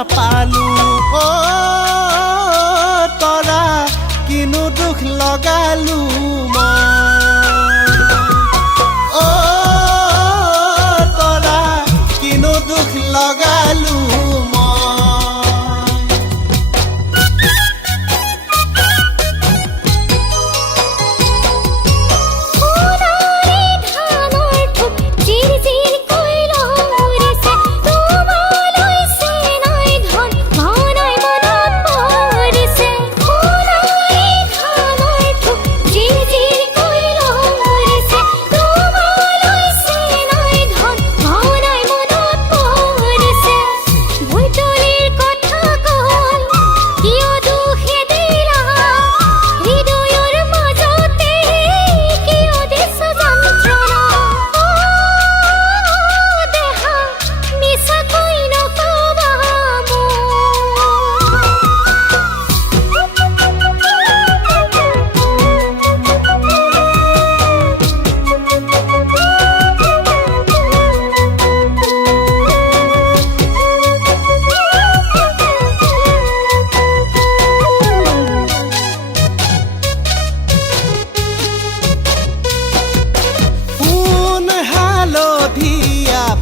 নাপালো তৰা কিনো দুখ লগালো তৰা কিনো দুখ লগালো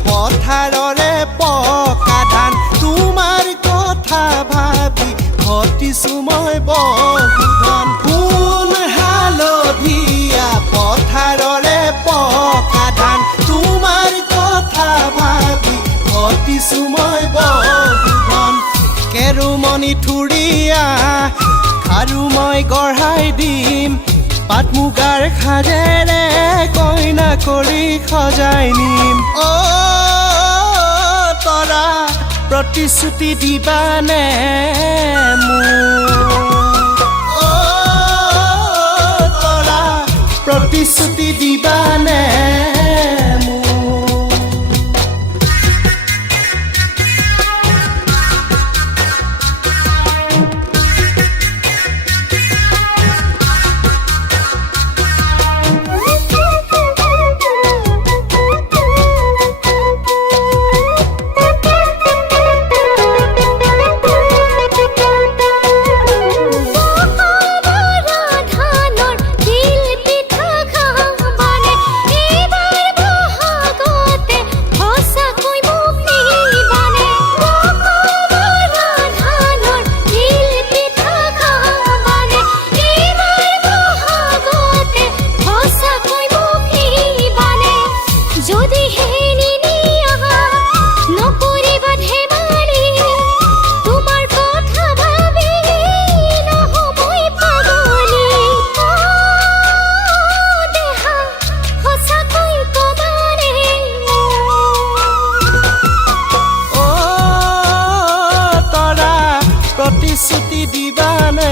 পথাৰৰে পকা ধান তোমাৰ কথা ভাবি ঘটিছো মই বহুধন সোণ হালধীয়া পথাৰৰে পকা ধান তোমাৰ কথা ভাবি ঘটিছো মই বহুধন কেৰুমণি থুৰীয়া খাৰু মই গঢ়াই দিম পাট মুগাৰ সাজেৰে কইনা কৰি সজাই নিম তৰা প্ৰতিশ্ৰুতি দিবানে তৰা প্ৰতিশ্ৰুতি দিবানে প্ৰতিশ্ৰুতি দিবানে